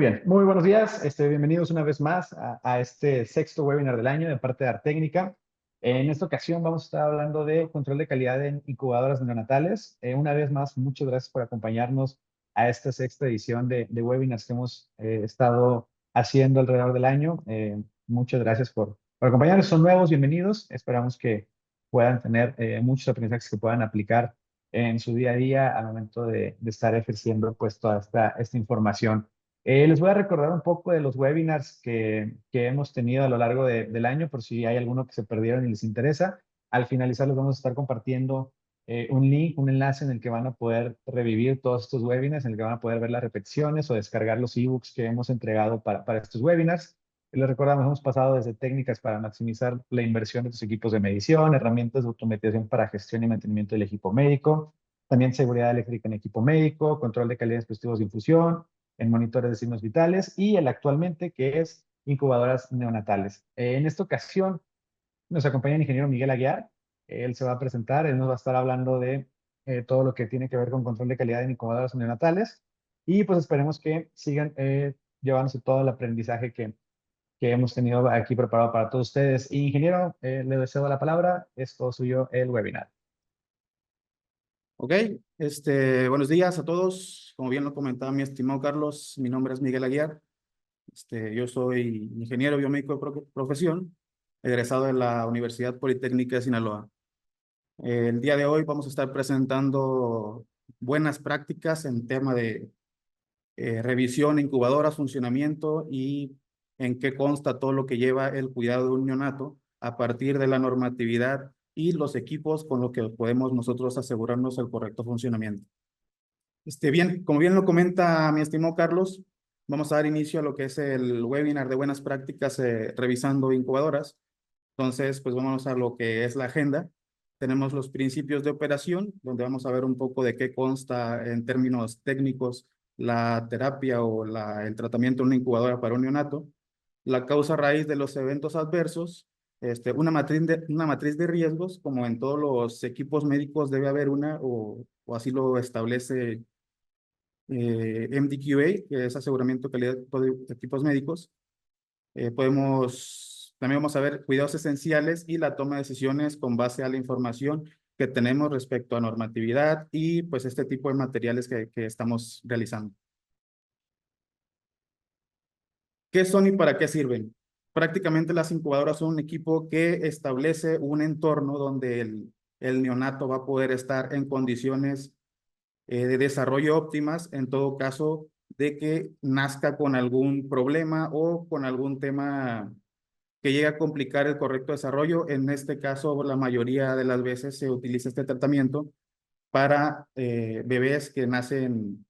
Muy bien, muy buenos días. Bienvenidos una vez más a este sexto webinar del año de parte de Artécnica. En esta ocasión vamos a estar hablando de control de calidad en incubadoras neonatales. Una vez más, muchas gracias por acompañarnos a esta sexta edición de webinars que hemos estado haciendo alrededor del año. Muchas gracias por acompañarnos. Son nuevos, bienvenidos. Esperamos que puedan tener muchos aprendizajes que puedan aplicar en su día a día al momento de estar ejerciendo pues toda esta información. Les voy a recordar un poco de los webinars que hemos tenido a lo largo del año, por si hay alguno que se perdieron y les interesa. Al finalizar les vamos a estar compartiendo un link, un enlace en el que van a poder revivir todos estos webinars, en el que van a poder ver las repeticiones o descargar los ebooks que hemos entregado para estos webinars. Les recordamos, hemos pasado desde técnicas para maximizar la inversión de tus equipos de medición, herramientas de automatización para gestión y mantenimiento del equipo médico, también seguridad eléctrica en equipo médico, control de calidad de dispositivos de infusión, en monitores de signos vitales y el actualmente que es incubadoras neonatales. En esta ocasión nos acompaña el ingeniero Miguel Aguiar. Él se va a presentar, él nos va a estar hablando de todo lo que tiene que ver con control de calidad en incubadoras neonatales y pues esperemos que sigan llevándose todo el aprendizaje que hemos tenido aquí preparado para todos ustedes. Ingeniero, le deseo la palabra, es todo suyo el webinar. Ok, buenos días a todos. Como bien lo comentaba mi estimado Carlos, mi nombre es Miguel Aguiar. Yo soy ingeniero biomédico de profesión, egresado de la Universidad Politécnica de Sinaloa. El día de hoy vamos a estar presentando buenas prácticas en tema de revisión, incubadoras, funcionamiento y en qué consta todo lo que lleva el cuidado de un neonato a partir de la normatividad y los equipos con los que podemos nosotros asegurarnos el correcto funcionamiento. Bien, como bien lo comenta mi estimado Carlos, vamos a dar inicio a lo que es el webinar de buenas prácticas revisando incubadoras. Entonces, pues vamos a lo que es la agenda. Tenemos los principios de operación, donde vamos a ver un poco de qué consta en términos técnicos la terapia o el tratamiento de una incubadora para un neonato, la causa raíz de los eventos adversos, una matriz de riesgos, como en todos los equipos médicos debe haber una, o así lo establece MDQA, que es aseguramiento de calidad de equipos médicos. También vamos a ver cuidados esenciales y la toma de decisiones con base a la información que tenemos respecto a normatividad y pues este tipo de materiales que estamos realizando. ¿Qué son y para qué sirven? Prácticamente las incubadoras son un equipo que establece un entorno donde el neonato va a poder estar en condiciones de desarrollo óptimas, en todo caso de que nazca con algún problema o con algún tema que llegue a complicar el correcto desarrollo. En este caso, la mayoría de las veces se utiliza este tratamiento para bebés que nacen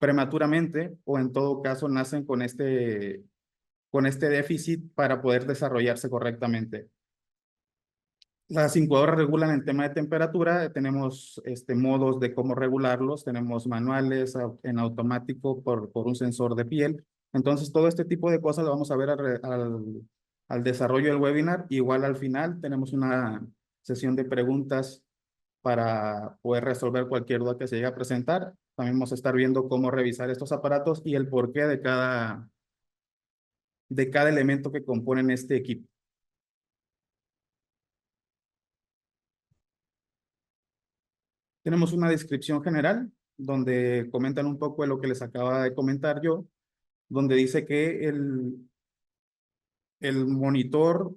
prematuramente o en todo caso nacen con este déficit para poder desarrollarse correctamente. Las incubadoras regulan el tema de temperatura, tenemos modos de cómo regularlos, tenemos manuales en automático por un sensor de piel. Entonces, todo este tipo de cosas lo vamos a ver al desarrollo del webinar. Igual al final tenemos una sesión de preguntas para poder resolver cualquier duda que se llegue a presentar. También vamos a estar viendo cómo revisar estos aparatos y el porqué de cada elemento que componen este equipo. Tenemos una descripción general donde comentan un poco de lo que les acaba de comentar yo, donde dice que el monitor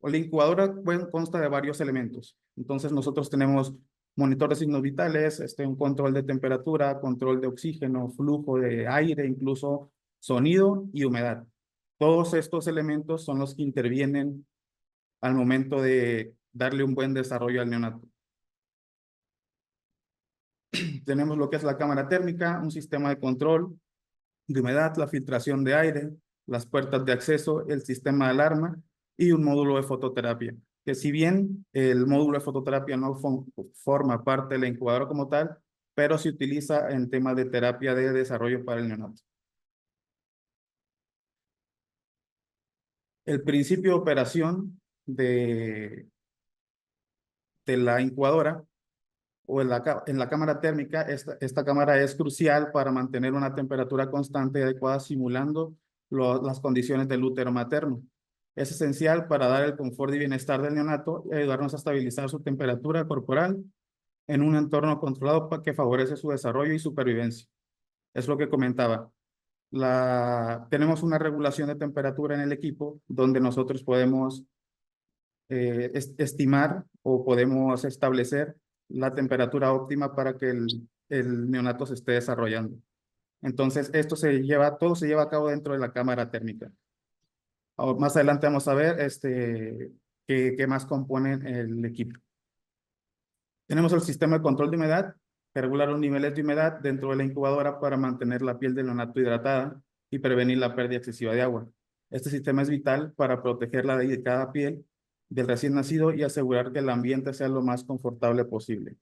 o la incubadora consta de varios elementos. Entonces nosotros tenemos monitor de signos vitales, un control de temperatura, control de oxígeno, flujo de aire, incluso sonido y humedad. Todos estos elementos son los que intervienen al momento de darle un buen desarrollo al neonato. Tenemos lo que es la cámara térmica, un sistema de control de humedad, la filtración de aire, las puertas de acceso, el sistema de alarma y un módulo de fototerapia. Que si bien el módulo de fototerapia no forma parte de la incubadora como tal, pero se utiliza en temas de terapia de desarrollo para el neonato. El principio de operación de la incubadora o en la cámara térmica, esta cámara es crucial para mantener una temperatura constante y adecuada simulando las condiciones del útero materno. Es esencial para dar el confort y bienestar del neonato y ayudarnos a estabilizar su temperatura corporal en un entorno controlado que favorece su desarrollo y supervivencia. Es lo que comentaba. Tenemos una regulación de temperatura en el equipo donde nosotros podemos estimar o podemos establecer la temperatura óptima para que el neonato se esté desarrollando. Entonces, todo se lleva a cabo dentro de la cámara térmica. Ahora, más adelante vamos a ver qué más componen el equipo. Tenemos el sistema de control de humedad, que regula los niveles de humedad dentro de la incubadora para mantener la piel del neonato hidratada y prevenir la pérdida excesiva de agua. Este sistema es vital para proteger la delicada piel del recién nacido y asegurar que el ambiente sea lo más confortable posible.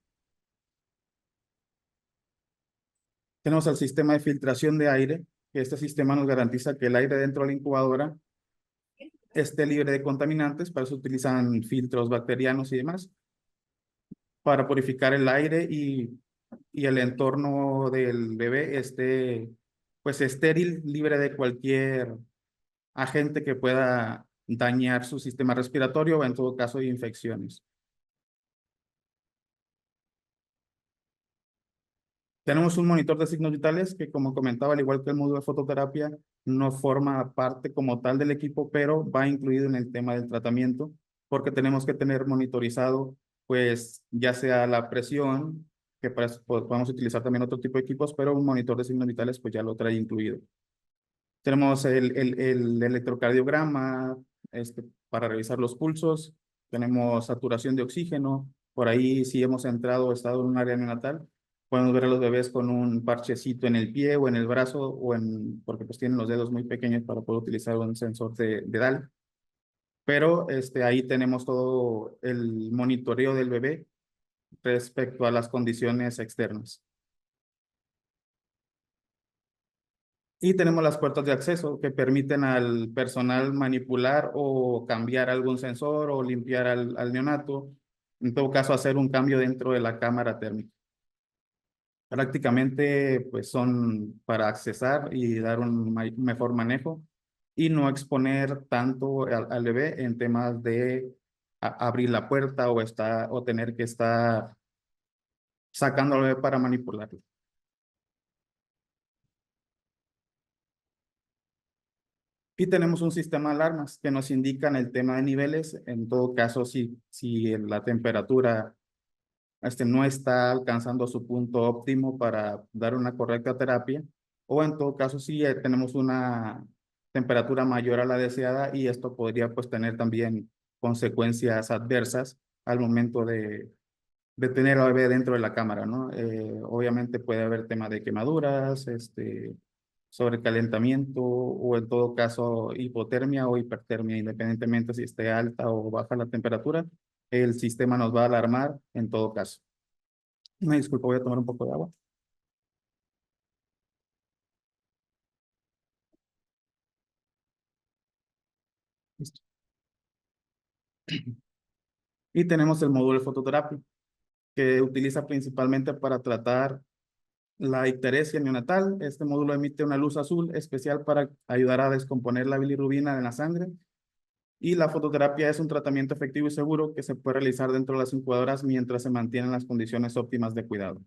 Tenemos el sistema de filtración de aire, que este sistema nos garantiza que el aire dentro de la incubadora esté libre de contaminantes. Para eso utilizan filtros bacterianos y demás, para purificar el aire y el entorno del bebé esté pues estéril, libre de cualquier agente que pueda dañar su sistema respiratorio o en todo caso de infecciones. Tenemos un monitor de signos vitales que, como comentaba, al igual que el módulo de fototerapia, no forma parte como tal del equipo, pero va incluido en el tema del tratamiento, porque tenemos que tener monitorizado, pues, ya sea la presión, que para eso podemos utilizar también otro tipo de equipos, pero un monitor de signos vitales, pues, ya lo trae incluido. Tenemos el electrocardiograma, para revisar los pulsos. Tenemos saturación de oxígeno. Por ahí, si hemos entrado o estado en un área neonatal, podemos ver a los bebés con un parchecito en el pie o en el brazo, porque pues tienen los dedos muy pequeños para poder utilizar un sensor de DAL. Pero ahí tenemos todo el monitoreo del bebé respecto a las condiciones externas. Y tenemos las puertas de acceso que permiten al personal manipular o cambiar algún sensor o limpiar al neonato. En todo caso, hacer un cambio dentro de la cámara térmica. Prácticamente, pues son para accesar y dar un mejor manejo y no exponer tanto al bebé en temas de abrir la puerta o tener que estar sacando al bebé para manipularlo. Y tenemos un sistema de alarmas que nos indican el tema de niveles. En todo caso, si la temperatura no está alcanzando su punto óptimo para dar una correcta terapia, o en todo caso, si tenemos una temperatura mayor a la deseada, y esto podría pues tener también consecuencias adversas al momento de tener al bebé dentro de la cámara, ¿no? Obviamente puede haber tema de quemaduras, sobrecalentamiento o en todo caso hipotermia o hipertermia, independientemente si esté alta o baja la temperatura, el sistema nos va a alarmar en todo caso. Me disculpo, voy a tomar un poco de agua. Listo. Y tenemos el módulo de fototerapia, que utiliza principalmente para tratar la icteresia neonatal. Este módulo emite una luz azul especial para ayudar a descomponer la bilirrubina en la sangre. Y la fototerapia es un tratamiento efectivo y seguro que se puede realizar dentro de las incubadoras mientras se mantienen las condiciones óptimas de cuidado.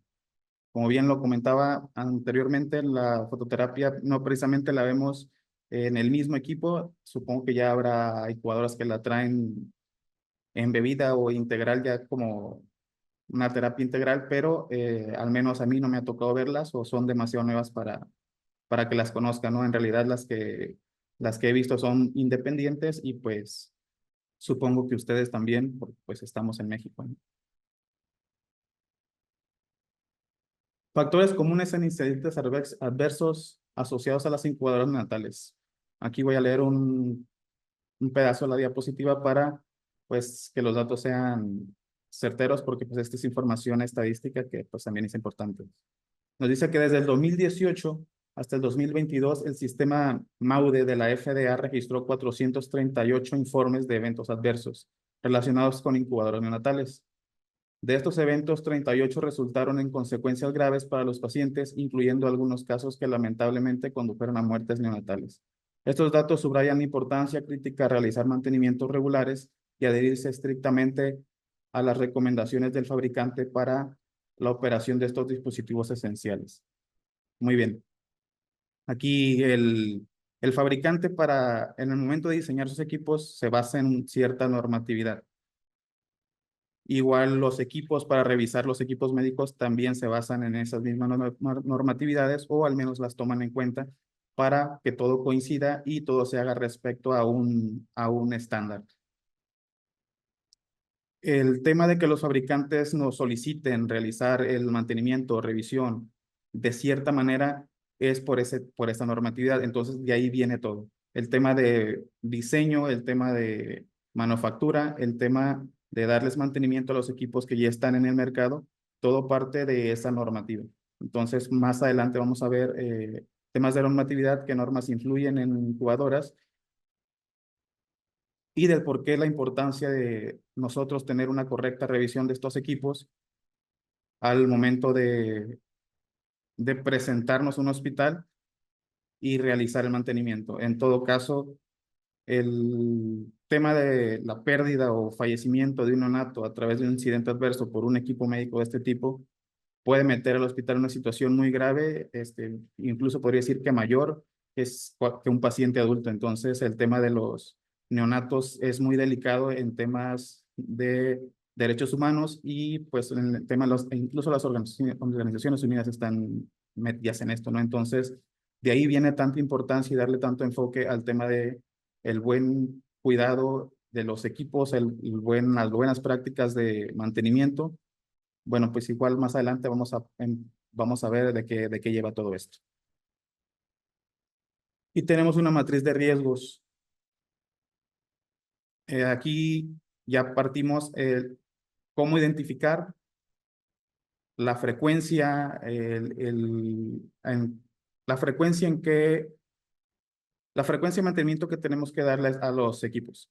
Como bien lo comentaba anteriormente, la fototerapia no precisamente la vemos en el mismo equipo. Supongo que ya habrá incubadoras que la traen en bebida o integral, ya como una terapia integral, pero al menos a mí no me ha tocado verlas o son demasiado nuevas para que las conozcan, ¿no? En realidad las que he visto son independientes y pues supongo que ustedes también, porque pues estamos en México, ¿no? Factores comunes en incidentes adversos asociados a las incubadoras neonatales. Aquí voy a leer un pedazo de la diapositiva para pues que los datos sean certeros, porque pues esta es información estadística que pues también es importante. Nos dice que desde el 2018 hasta el 2022 el sistema MAUDE de la FDA registró 438 informes de eventos adversos relacionados con incubadoras neonatales. De estos eventos, 38 resultaron en consecuencias graves para los pacientes, incluyendo algunos casos que lamentablemente condujeron a muertes neonatales. Estos datos subrayan la importancia crítica de realizar mantenimientos regulares y adherirse estrictamente a las recomendaciones del fabricante para la operación de estos dispositivos esenciales. Muy bien. Aquí el fabricante en el momento de diseñar sus equipos se basa en cierta normatividad. Igual los equipos para revisar los equipos médicos también se basan en esas mismas normatividades o al menos las toman en cuenta para que todo coincida y todo se haga respecto a un estándar. El tema de que los fabricantes nos soliciten realizar el mantenimiento o revisión de cierta manera es por esa normatividad. Entonces, de ahí viene todo. El tema de diseño, el tema de manufactura, el tema de darles mantenimiento a los equipos que ya están en el mercado, todo parte de esa normativa. Entonces, más adelante vamos a ver temas de normatividad, qué normas influyen en incubadoras y del por qué la importancia de nosotros tener una correcta revisión de estos equipos al momento de presentarnos a un hospital y realizar el mantenimiento. En todo caso, el tema de la pérdida o fallecimiento de un neonato a través de un incidente adverso por un equipo médico de este tipo puede meter al hospital en una situación muy grave, incluso podría decir que mayor que un paciente adulto. Entonces, el tema de los neonatos es muy delicado en temas de derechos humanos y pues en el tema de incluso las Organizaciones Unidas están metidas en esto, ¿no? Entonces, de ahí viene tanta importancia y darle tanto enfoque al tema de el buen cuidado de los equipos, las buenas prácticas de mantenimiento. Bueno, pues igual más adelante vamos a ver de qué lleva todo esto. Y tenemos una matriz de riesgos. Aquí ya partimos cómo identificar la frecuencia, la frecuencia de mantenimiento que tenemos que darle a los equipos.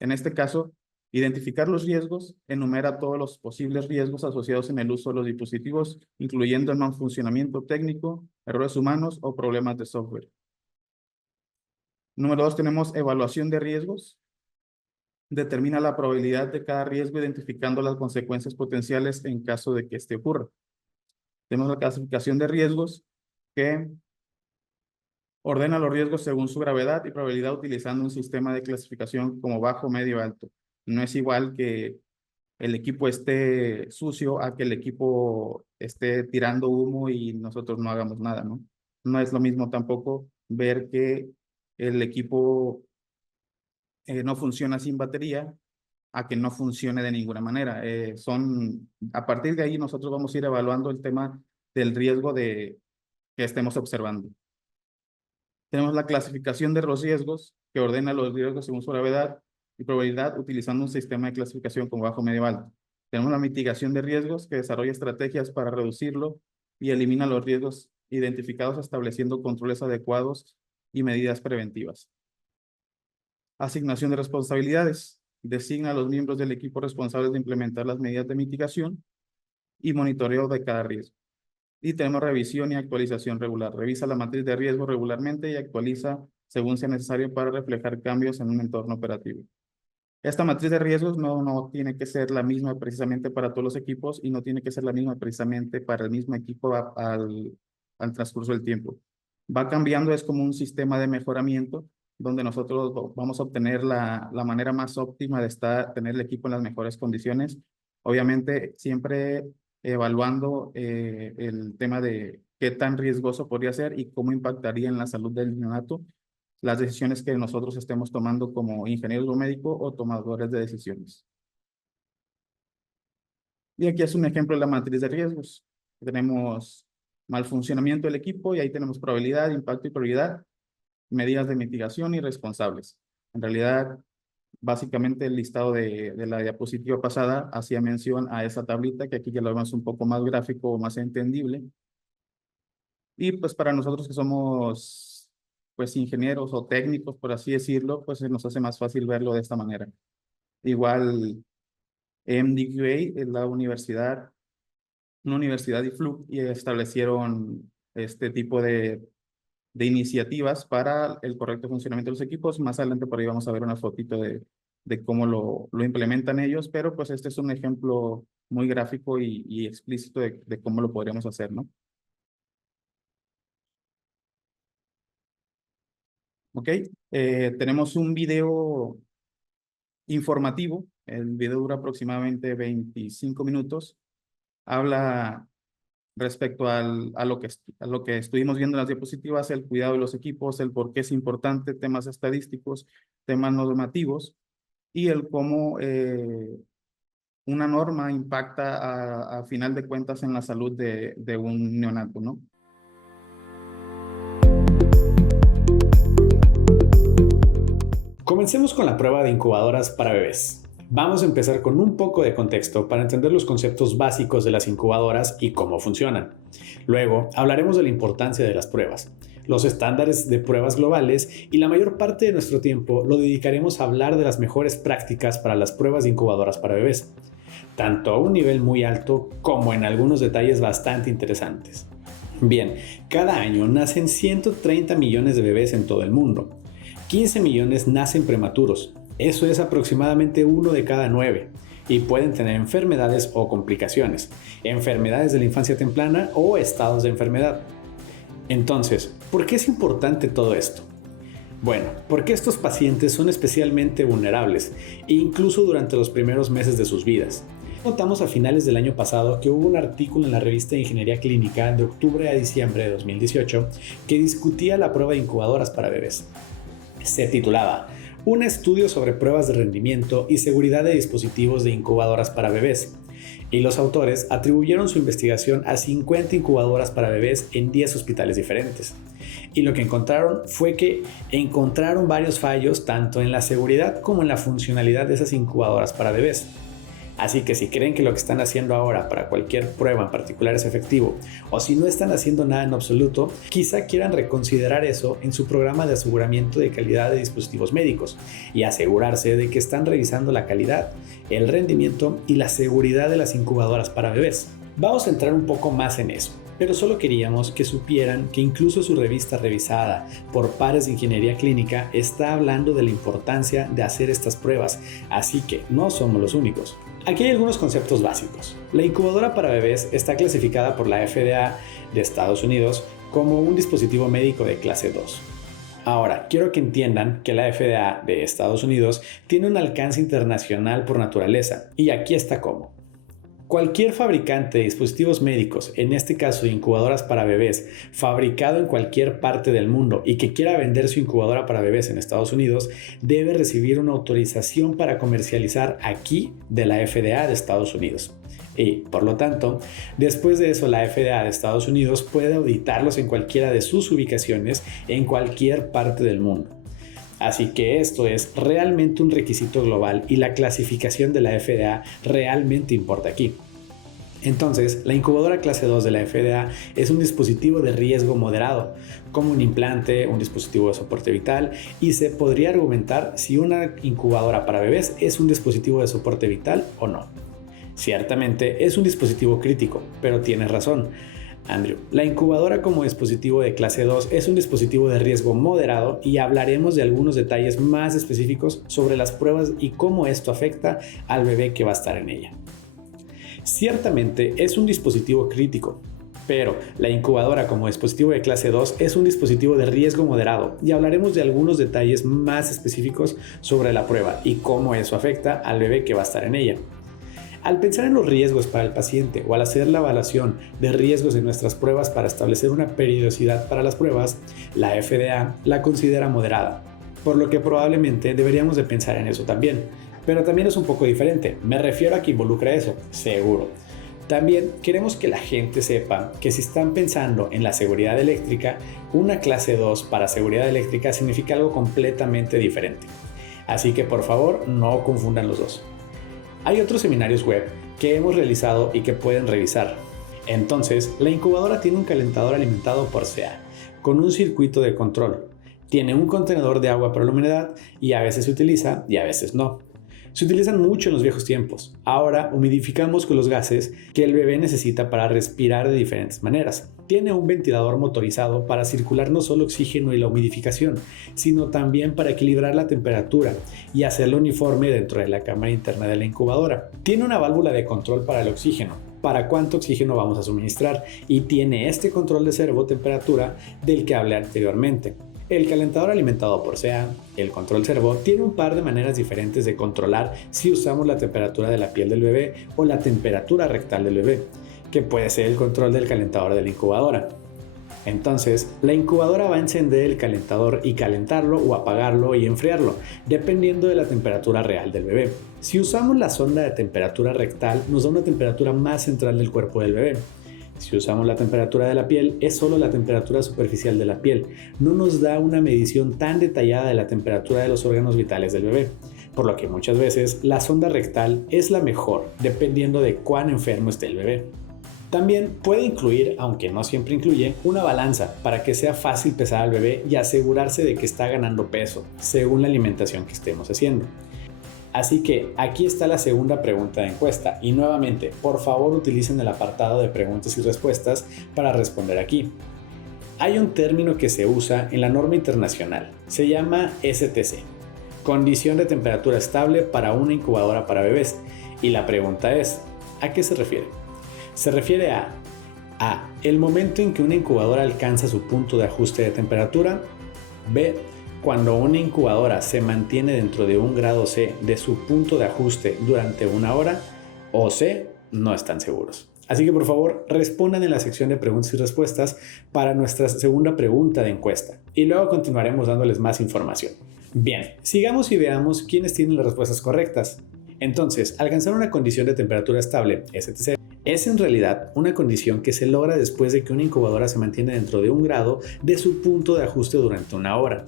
En este caso, identificar los riesgos, enumera todos los posibles riesgos asociados en el uso de los dispositivos, incluyendo el mal funcionamiento técnico, errores humanos o problemas de software. Número 2, tenemos evaluación de riesgos. Determina la probabilidad de cada riesgo identificando las consecuencias potenciales en caso de que este ocurra. Tenemos la clasificación de riesgos que ordena los riesgos según su gravedad y probabilidad utilizando un sistema de clasificación como bajo, medio, alto. No es igual que el equipo esté sucio a que el equipo esté tirando humo y nosotros no hagamos nada, ¿no? No es lo mismo tampoco ver que el equipo no funciona sin batería a que no funcione de ninguna manera. A partir de ahí nosotros vamos a ir evaluando el tema del riesgo que estemos observando. Tenemos la clasificación de los riesgos, que ordena los riesgos según su gravedad y probabilidad utilizando un sistema de clasificación como bajo, medio, alto. Tenemos la mitigación de riesgos, que desarrolla estrategias para reducirlo y elimina los riesgos identificados estableciendo controles adecuados y medidas preventivas. Asignación de responsabilidades. Designa a los miembros del equipo responsables de implementar las medidas de mitigación y monitoreo de cada riesgo. Y tenemos revisión y actualización regular. Revisa la matriz de riesgo regularmente y actualiza según sea necesario para reflejar cambios en un entorno operativo. Esta matriz de riesgos no tiene que ser la misma precisamente para todos los equipos y no tiene que ser la misma precisamente para el mismo equipo al transcurso del tiempo. Va cambiando, es como un sistema de mejoramiento donde nosotros vamos a obtener la manera más óptima de tener el equipo en las mejores condiciones. Obviamente, siempre evaluando el tema de qué tan riesgoso podría ser y cómo impactaría en la salud del neonato las decisiones que nosotros estemos tomando como ingenieros biomédicos o tomadores de decisiones. Y aquí es un ejemplo de la matriz de riesgos. Tenemos mal funcionamiento del equipo y ahí tenemos probabilidad, impacto y prioridad, medidas de mitigación y responsables. En realidad, básicamente el listado de la diapositiva pasada hacía mención a esa tablita que aquí ya lo vemos un poco más gráfico o más entendible. Y pues para nosotros que somos pues ingenieros o técnicos, por así decirlo, pues se nos hace más fácil verlo de esta manera. Igual MDQA es una universidad y establecieron este tipo de iniciativas para el correcto funcionamiento de los equipos. Más adelante por ahí vamos a ver una fotito de cómo lo implementan ellos, pero pues este es un ejemplo muy gráfico y explícito de cómo lo podríamos hacer, ¿no? Ok, tenemos un video informativo. El video dura aproximadamente 25 minutos. Habla respecto a lo que estuvimos viendo en las diapositivas, el cuidado de los equipos, el por qué es importante, temas estadísticos, temas normativos y el cómo una norma impacta a final de cuentas en la salud de un neonato, ¿no? Comencemos con la prueba de incubadoras para bebés. Vamos a empezar con un poco de contexto para entender los conceptos básicos de las incubadoras y cómo funcionan. Luego hablaremos de la importancia de las pruebas, los estándares de pruebas globales y la mayor parte de nuestro tiempo lo dedicaremos a hablar de las mejores prácticas para las pruebas de incubadoras para bebés, tanto a un nivel muy alto como en algunos detalles bastante interesantes. Bien, cada año nacen 130 millones de bebés en todo el mundo. 15 millones nacen prematuros, eso es aproximadamente 1 de cada 9, y pueden tener enfermedades o complicaciones, enfermedades de la infancia temprana o estados de enfermedad. Entonces, ¿por qué es importante todo esto? Bueno, porque estos pacientes son especialmente vulnerables, incluso durante los primeros meses de sus vidas. Notamos a finales del año pasado que hubo un artículo en la revista de Ingeniería Clínica de octubre a diciembre de 2018 que discutía la prueba de incubadoras para bebés. Se titulaba Un estudio sobre pruebas de rendimiento y seguridad de dispositivos de incubadoras para bebés, y los autores atribuyeron su investigación a 50 incubadoras para bebés en 10 hospitales diferentes. Y lo que encontraron fue que encontraron varios fallos tanto en la seguridad como en la funcionalidad de esas incubadoras para bebés. Así que si creen que lo que están haciendo ahora para cualquier prueba en particular es efectivo, o si no están haciendo nada en absoluto, quizá quieran reconsiderar eso en su programa de aseguramiento de calidad de dispositivos médicos y asegurarse de que están revisando la calidad, el rendimiento y la seguridad de las incubadoras para bebés. Vamos a entrar un poco más en eso, pero solo queríamos que supieran que incluso su revista revisada por pares de ingeniería clínica está hablando de la importancia de hacer estas pruebas, así que no somos los únicos. Aquí hay algunos conceptos básicos. La incubadora para bebés está clasificada por la FDA de Estados Unidos como un dispositivo médico de clase 2. Ahora, quiero que entiendan que la FDA de Estados Unidos tiene un alcance internacional por naturaleza, y aquí está cómo. Cualquier fabricante de dispositivos médicos, en este caso de incubadoras para bebés, fabricado en cualquier parte del mundo y que quiera vender su incubadora para bebés en Estados Unidos, debe recibir una autorización para comercializar aquí de la FDA de Estados Unidos. Y, por lo tanto, después de eso la FDA de Estados Unidos puede auditarlos en cualquiera de sus ubicaciones en cualquier parte del mundo. Así que esto es realmente un requisito global y la clasificación de la FDA realmente importa aquí. Entonces, la incubadora clase 2 de la FDA es un dispositivo de riesgo moderado, como un implante, un dispositivo de soporte vital, y se podría argumentar si una incubadora para bebés es un dispositivo de soporte vital o no. Ciertamente es un dispositivo crítico, pero tienes razón, Andrew. La incubadora como dispositivo de clase 2 es un dispositivo de riesgo moderado y hablaremos de algunos detalles más específicos sobre las pruebas y cómo esto afecta al bebé que va a estar en ella. Ciertamente es un dispositivo crítico, pero la incubadora como dispositivo de clase 2 es un dispositivo de riesgo moderado y hablaremos de algunos detalles más específicos sobre la prueba y cómo eso afecta al bebé que va a estar en ella. Al pensar en los riesgos para el paciente o al hacer la evaluación de riesgos en nuestras pruebas para establecer una periodicidad para las pruebas, la FDA la considera moderada, por lo que probablemente deberíamos de pensar en eso también. Pero también es un poco diferente, me refiero a que involucra eso, seguro. También queremos que la gente sepa que si están pensando en la seguridad eléctrica, una clase 2 para seguridad eléctrica significa algo completamente diferente. Así que por favor no confundan los dos. Hay otros seminarios web que hemos realizado y que pueden revisar. Entonces, la incubadora tiene un calentador alimentado por CA, con un circuito de control. Tiene un contenedor de agua para la humedad y a veces se utiliza y a veces no. Se utilizan mucho en los viejos tiempos. Ahora humidificamos con los gases que el bebé necesita para respirar de diferentes maneras. Tiene un ventilador motorizado para circular no solo oxígeno y la humidificación, sino también para equilibrar la temperatura y hacerlo uniforme dentro de la cámara interna de la incubadora. Tiene una válvula de control para el oxígeno, para cuánto oxígeno vamos a suministrar, y tiene este control de servo-temperatura del que hablé anteriormente. El calentador alimentado por SEA, el control servo, tiene un par de maneras diferentes de controlar si usamos la temperatura de la piel del bebé o la temperatura rectal del bebé, que puede ser el control del calentador de la incubadora. Entonces, la incubadora va a encender el calentador y calentarlo o apagarlo y enfriarlo, dependiendo de la temperatura real del bebé. Si usamos la sonda de temperatura rectal, nos da una temperatura más central del cuerpo del bebé. Si usamos la temperatura de la piel, es solo la temperatura superficial de la piel. No nos da una medición tan detallada de la temperatura de los órganos vitales del bebé, por lo que muchas veces la sonda rectal es la mejor, dependiendo de cuán enfermo esté el bebé. También puede incluir, aunque no siempre incluye, una balanza para que sea fácil pesar al bebé y asegurarse de que está ganando peso, según la alimentación que estemos haciendo. Así que aquí está la segunda pregunta de encuesta y nuevamente, por favor utilicen el apartado de preguntas y respuestas para responder aquí. Hay un término que se usa en la norma internacional, se llama STC, condición de temperatura estable para una incubadora para bebés, y la pregunta es, ¿a qué se refiere? Se refiere a el momento en que una incubadora alcanza su punto de ajuste de temperatura, B, cuando una incubadora se mantiene dentro de 1 grado C de su punto de ajuste durante 1 hora, o C, no están seguros. Así que por favor respondan en la sección de preguntas y respuestas para nuestra segunda pregunta de encuesta y luego continuaremos dándoles más información. Bien, sigamos y veamos quiénes tienen las respuestas correctas. Entonces, alcanzar una condición de temperatura estable, STC, es en realidad una condición que se logra después de que una incubadora se mantiene dentro de 1 grado de su punto de ajuste durante 1 hora.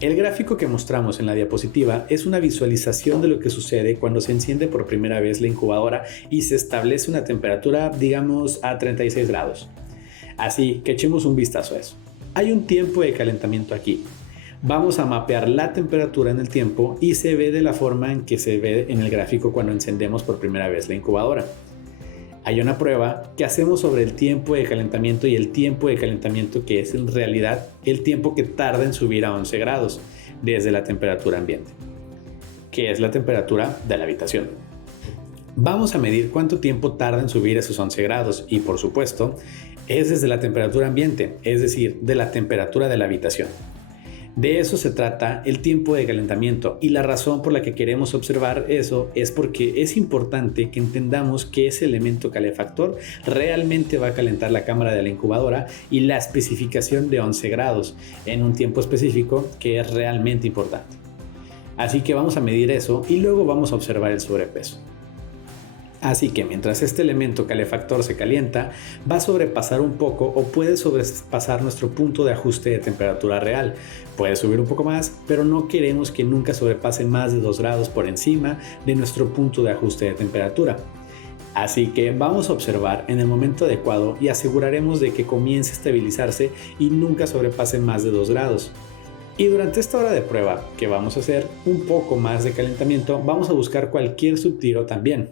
El gráfico que mostramos en la diapositiva es una visualización de lo que sucede cuando se enciende por primera vez la incubadora y se establece una temperatura, digamos, a 36 grados. Así que echemos un vistazo a eso. Hay un tiempo de calentamiento aquí. Vamos a mapear la temperatura en el tiempo y se ve de la forma en que se ve en el gráfico cuando encendemos por primera vez la incubadora. Hay una prueba que hacemos sobre el tiempo de calentamiento y el tiempo de calentamiento que es en realidad el tiempo que tarda en subir a 11 grados desde la temperatura ambiente, que es la temperatura de la habitación. Vamos a medir cuánto tiempo tarda en subir esos 11 grados y por supuesto es desde la temperatura ambiente, es decir, de la temperatura de la habitación. De eso se trata el tiempo de calentamiento y la razón por la que queremos observar eso es porque es importante que entendamos que ese elemento calefactor realmente va a calentar la cámara de la incubadora y la especificación de 11 grados en un tiempo específico que es realmente importante. Así que vamos a medir eso y luego vamos a observar el sobrepeso. Así que mientras este elemento calefactor se calienta, va a sobrepasar un poco o puede sobrepasar nuestro punto de ajuste de temperatura real. Puede subir un poco más, pero no queremos que nunca sobrepase más de 2 grados por encima de nuestro punto de ajuste de temperatura. Así que vamos a observar en el momento adecuado y aseguraremos de que comience a estabilizarse y nunca sobrepase más de 2 grados. Y durante esta hora de prueba que vamos a hacer un poco más de calentamiento, vamos a buscar cualquier subtiro también.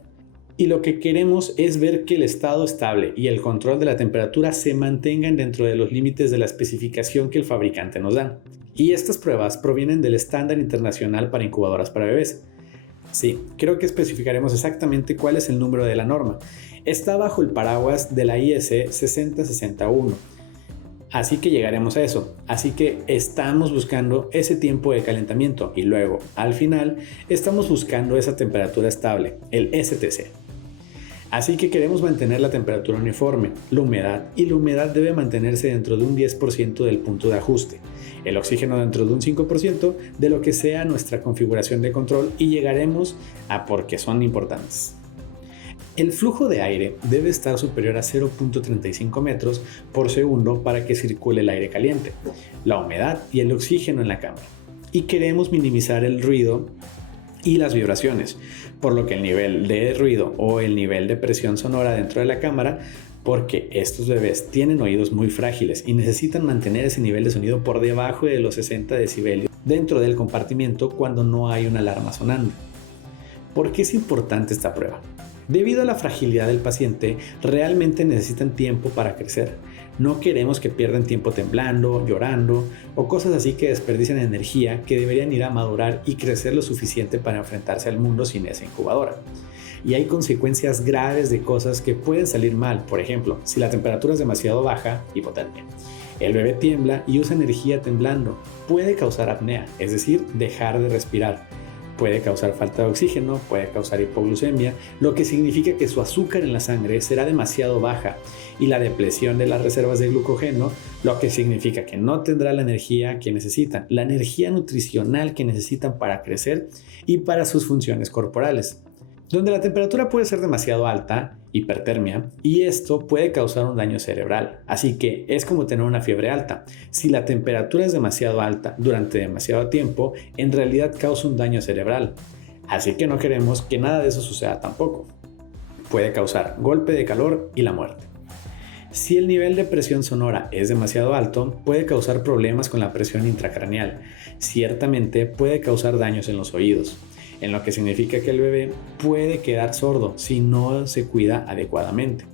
Y lo que queremos es ver que el estado estable y el control de la temperatura se mantengan dentro de los límites de la especificación que el fabricante nos da. Y estas pruebas provienen del estándar internacional para incubadoras para bebés. Sí, creo que especificaremos exactamente cuál es el número de la norma. Está bajo el paraguas de la IEC 6061. Así que llegaremos a eso. Así que estamos buscando ese tiempo de calentamiento y luego, al final, estamos buscando esa temperatura estable, el STC. Así que queremos mantener la temperatura uniforme, la humedad debe mantenerse dentro de un 10% del punto de ajuste, el oxígeno dentro de un 5% de lo que sea nuestra configuración de control y llegaremos a por qué son importantes. El flujo de aire debe estar superior a 0.35 metros por segundo para que circule el aire caliente, la humedad y el oxígeno en la cámara. Y queremos minimizar el ruido y las vibraciones, por lo que el nivel de ruido o el nivel de presión sonora dentro de la cámara, porque estos bebés tienen oídos muy frágiles y necesitan mantener ese nivel de sonido por debajo de los 60 decibelios dentro del compartimiento cuando no hay una alarma sonando. ¿Por qué es importante esta prueba? Debido a la fragilidad del paciente, realmente necesitan tiempo para crecer. No queremos que pierdan tiempo temblando, llorando o cosas así que desperdician energía que deberían ir a madurar y crecer lo suficiente para enfrentarse al mundo sin esa incubadora. Y hay consecuencias graves de cosas que pueden salir mal. Por ejemplo, si la temperatura es demasiado baja, hipotermia. El bebé tiembla y usa energía temblando. Puede causar apnea, es decir, dejar de respirar. Puede causar falta de oxígeno, puede causar hipoglucemia, lo que significa que su azúcar en la sangre será demasiado baja y la depresión de las reservas de glucógeno, lo que significa que no tendrá la energía que necesitan, la energía nutricional que necesitan para crecer y para sus funciones corporales. Donde la temperatura puede ser demasiado alta, hipertermia, y esto puede causar un daño cerebral. Así que es como tener una fiebre alta. Si la temperatura es demasiado alta durante demasiado tiempo, en realidad causa un daño cerebral. Así que no queremos que nada de eso suceda tampoco. Puede causar golpe de calor y la muerte. Si el nivel de presión sonora es demasiado alto, puede causar problemas con la presión intracraneal. Ciertamente puede causar daños en los oídos, en lo que significa que el bebé puede quedar sordo si no se cuida adecuadamente.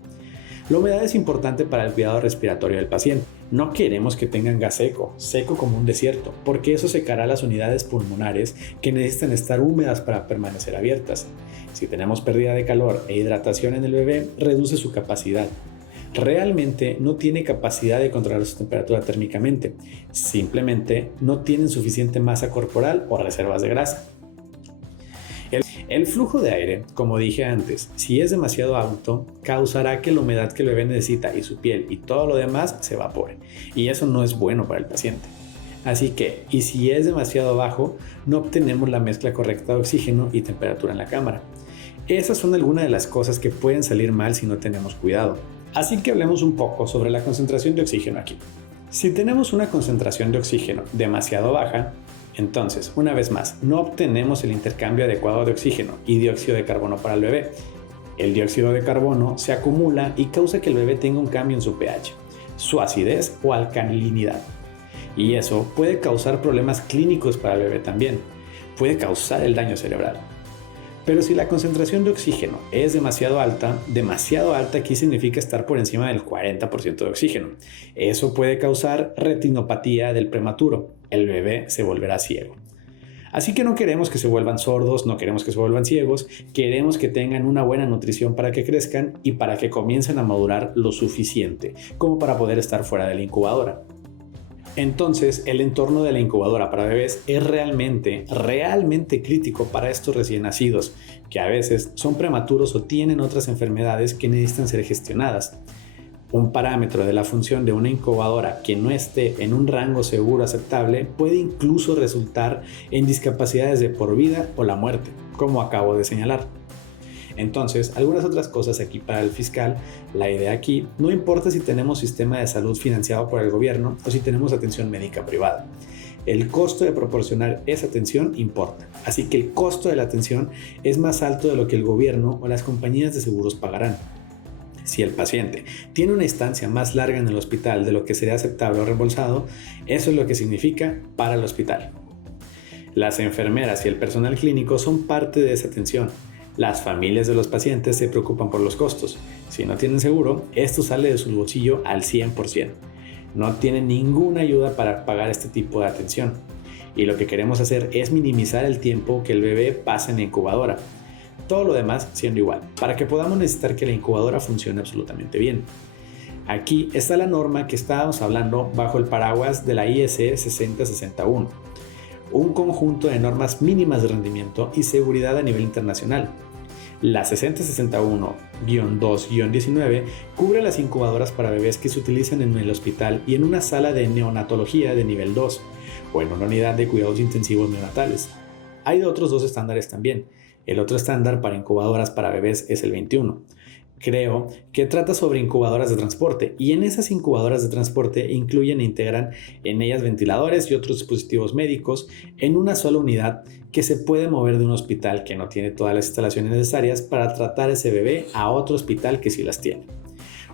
La humedad es importante para el cuidado respiratorio del paciente. No queremos que tengan gas seco como un desierto, porque eso secará las unidades pulmonares que necesitan estar húmedas para permanecer abiertas. Si tenemos pérdida de calor e hidratación en el bebé, reduce su capacidad. Realmente no tiene capacidad de controlar su temperatura térmicamente, simplemente no tienen suficiente masa corporal o reservas de grasa. El flujo de aire, como dije antes, si es demasiado alto, causará que la humedad que el bebé necesita y su piel y todo lo demás se evapore, y eso no es bueno para el paciente. Así que, y si es demasiado bajo, no obtenemos la mezcla correcta de oxígeno y temperatura en la cámara. Esas son algunas de las cosas que pueden salir mal si no tenemos cuidado. Así que hablemos un poco sobre la concentración de oxígeno aquí. Si tenemos una concentración de oxígeno demasiado baja, entonces, una vez más, no obtenemos el intercambio adecuado de oxígeno y dióxido de carbono para el bebé. El dióxido de carbono se acumula y causa que el bebé tenga un cambio en su pH, su acidez o alcalinidad. Y eso puede causar problemas clínicos para el bebé también. Puede causar el daño cerebral. Pero si la concentración de oxígeno es demasiado alta aquí significa estar por encima del 40% de oxígeno. Eso puede causar retinopatía del prematuro. El bebé se volverá ciego. Así que no queremos que se vuelvan sordos, no queremos que se vuelvan ciegos, queremos que tengan una buena nutrición para que crezcan y para que comiencen a madurar lo suficiente como para poder estar fuera de la incubadora. Entonces, el entorno de la incubadora para bebés es realmente crítico para estos recién nacidos, que a veces son prematuros o tienen otras enfermedades que necesitan ser gestionadas. Un parámetro de la función de una incubadora que no esté en un rango seguro aceptable puede incluso resultar en discapacidades de por vida o la muerte, como acabo de señalar. Entonces, algunas otras cosas aquí para el fiscal. La idea aquí, no importa si tenemos sistema de salud financiado por el gobierno o si tenemos atención médica privada. El costo de proporcionar esa atención importa. Así que el costo de la atención es más alto de lo que el gobierno o las compañías de seguros pagarán. Si el paciente tiene una estancia más larga en el hospital de lo que sería aceptable o reembolsado, eso es lo que significa para el hospital. Las enfermeras y el personal clínico son parte de esa atención. Las familias de los pacientes se preocupan por los costos. Si no tienen seguro, esto sale de su bolsillo al 100%. No tienen ninguna ayuda para pagar este tipo de atención. Y lo que queremos hacer es minimizar el tiempo que el bebé pasa en la incubadora. Todo lo demás siendo igual, para que podamos necesitar que la incubadora funcione absolutamente bien. Aquí está la norma que estábamos hablando bajo el paraguas de la IEC 6061. Un conjunto de normas mínimas de rendimiento y seguridad a nivel internacional. La 6061-2-19 cubre las incubadoras para bebés que se utilizan en el hospital y en una sala de neonatología de nivel 2 o en una unidad de cuidados intensivos neonatales. Hay otros dos estándares también. El otro estándar para incubadoras para bebés es el 21. Creo que trata sobre incubadoras de transporte y en esas incubadoras de transporte incluyen e integran en ellas ventiladores y otros dispositivos médicos en una sola unidad que se puede mover de un hospital que no tiene todas las instalaciones necesarias para tratar a ese bebé a otro hospital que sí las tiene.